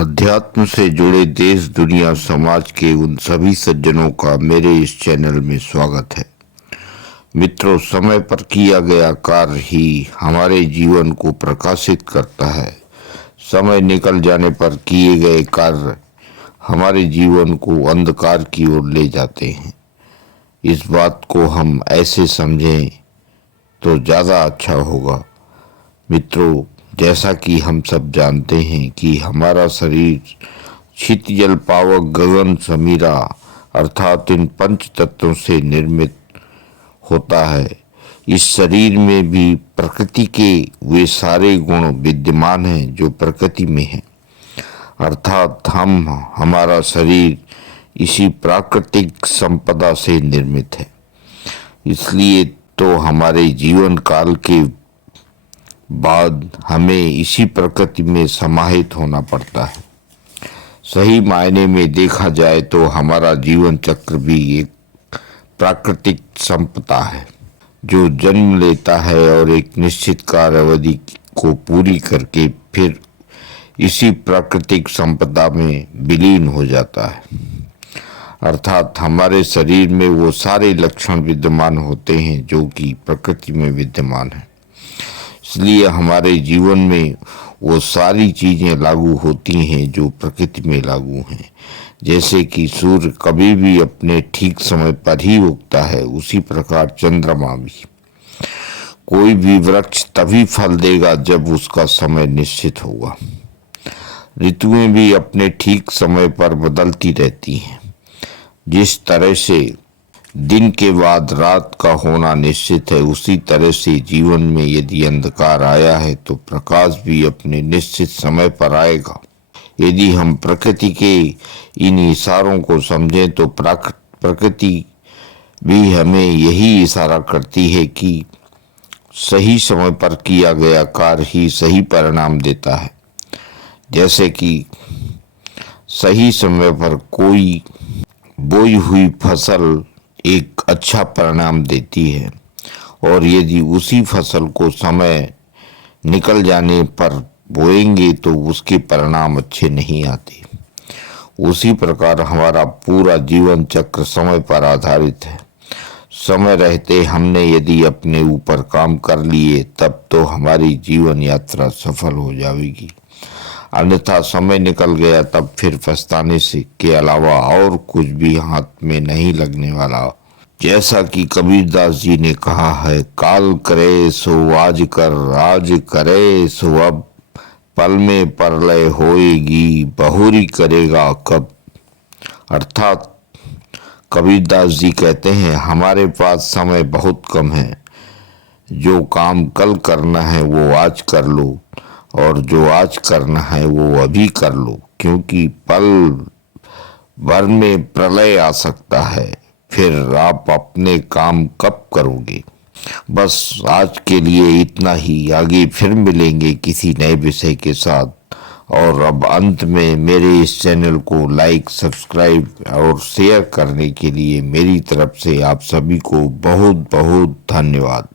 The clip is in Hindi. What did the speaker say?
अध्यात्म से जुड़े देश दुनिया समाज के उन सभी सज्जनों का मेरे इस चैनल में स्वागत है। मित्रों, समय पर किया गया कार्य ही हमारे जीवन को प्रकाशित करता है। समय निकल जाने पर किए गए कार्य हमारे जीवन को अंधकार की ओर ले जाते हैं। इस बात को हम ऐसे समझें तो ज़्यादा अच्छा होगा। मित्रों, जैसा कि हम सब जानते हैं कि हमारा शरीर क्षितिजल पावक गगन समीरा अर्थात इन पंच तत्वों से निर्मित होता है। इस शरीर में भी प्रकृति के वे सारे गुण विद्यमान हैं जो प्रकृति में हैं, अर्थात हमारा शरीर इसी प्राकृतिक संपदा से निर्मित है। इसलिए तो हमारे जीवन काल के बाद हमें इसी प्रकृति में समाहित होना पड़ता है। सही मायने में देखा जाए तो हमारा जीवन चक्र भी एक प्राकृतिक संपदा है जो जन्म लेता है और एक निश्चित कार्य अवधि को पूरी करके फिर इसी प्राकृतिक संपदा में विलीन हो जाता है। अर्थात हमारे शरीर में वो सारे लक्षण विद्यमान होते हैं जो कि प्रकृति में विद्यमान है। इसलिए हमारे जीवन में वो सारी चीज़ें लागू होती हैं जो प्रकृति में लागू हैं। जैसे कि सूर्य कभी भी अपने ठीक समय पर ही उगता है, उसी प्रकार चंद्रमा भी। कोई भी वृक्ष तभी फल देगा जब उसका समय निश्चित होगा। ऋतुएं भी अपने ठीक समय पर बदलती रहती हैं। जिस तरह से दिन के बाद रात का होना निश्चित है, उसी तरह से जीवन में यदि अंधकार आया है तो प्रकाश भी अपने निश्चित समय पर आएगा। यदि हम प्रकृति के इन इशारों को समझें तो प्रकृति भी हमें यही इशारा करती है कि सही समय पर किया गया कार्य ही सही परिणाम देता है। जैसे कि सही समय पर कोई बोई हुई फसल एक अच्छा परिणाम देती है, और यदि उसी फसल को समय निकल जाने पर बोएंगे तो उसके परिणाम अच्छे नहीं आते। उसी प्रकार हमारा पूरा जीवन चक्र समय पर आधारित है। समय रहते हमने यदि अपने ऊपर काम कर लिए तब तो हमारी जीवन यात्रा सफल हो जाएगी, अन्यथा समय निकल गया तब फिर पछताने से के अलावा और कुछ भी हाथ में नहीं लगने वाला। जैसा कि कबीरदास जी ने कहा है, काल करे सो आज कर, आज करे सो अब, पल में प्रलय होएगी, बहुरी करेगा कब। अर्थात कबीरदास जी कहते हैं, हमारे पास समय बहुत कम है। जो काम कल करना है वो आज कर लो, और जो आज करना है वो अभी कर लो, क्योंकि पल भर में प्रलय आ सकता है। फिर आप अपने काम कब करोगे। बस आज के लिए इतना ही। आगे फिर मिलेंगे किसी नए विषय के साथ। और अब अंत में मेरे इस चैनल को लाइक, सब्सक्राइब और शेयर करने के लिए मेरी तरफ से आप सभी को बहुत बहुत धन्यवाद।